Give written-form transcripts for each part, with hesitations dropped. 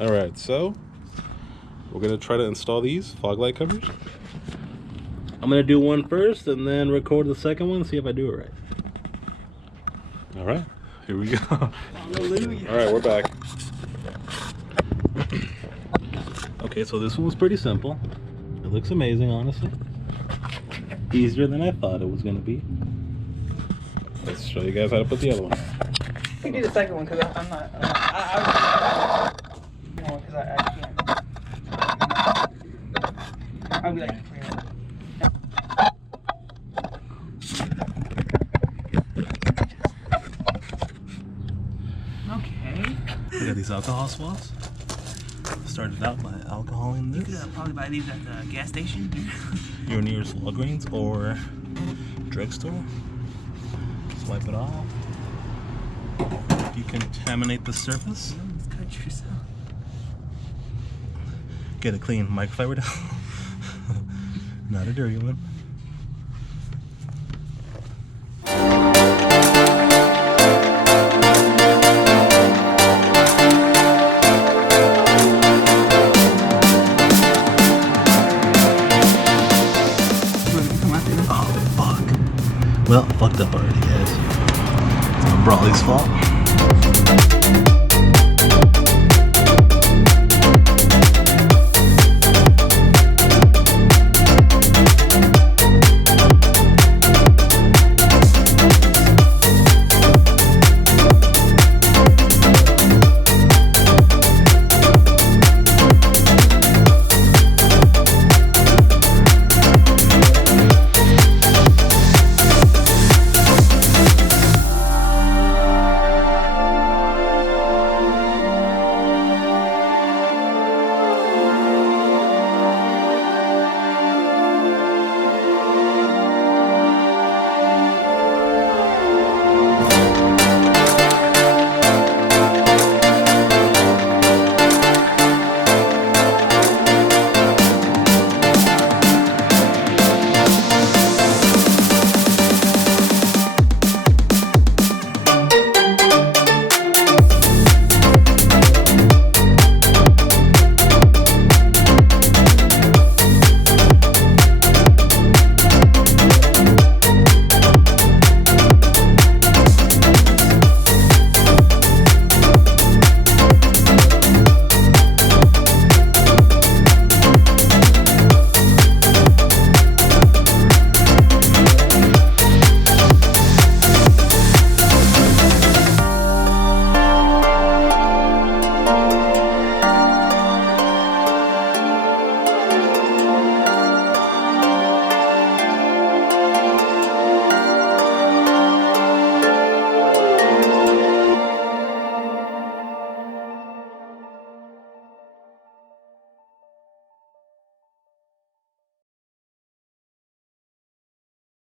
Alright, so we're going to try to install these fog light covers. I'm going to do one first and then record the second one and see if I do it right. Alright, here we go. Alright, we're back. Okay, so this one was pretty simple. It looks amazing, honestly. Easier than I thought it was going to be. Let's show you guys how to put the other one. You can do the second one because I'm not. Because I can't. I'll be like, okay. We got these alcohol swabs. Started out by alcoholing this. You could probably buy these at the gas station. Your nearest Walgreens or drugstore. Swipe it off. Decontaminate the surface. Let's cut yourself. Get a clean microfiber towel. Not a dirty one. Oh, fuck. Well, fucked up already, guys. It's Brawley's fault.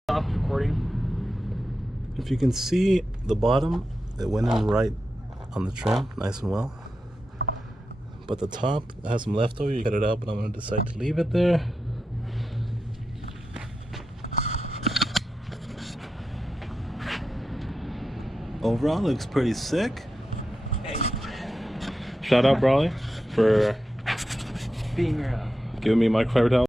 Stop recording. If you can see the bottom, it went in right on the trim, nice and well. But the top has some leftover. You cut it out, but I'm going to decide to leave it there. Overall, looks pretty sick. Hey. Shout out Brawley for Being your giving me microfiber towel.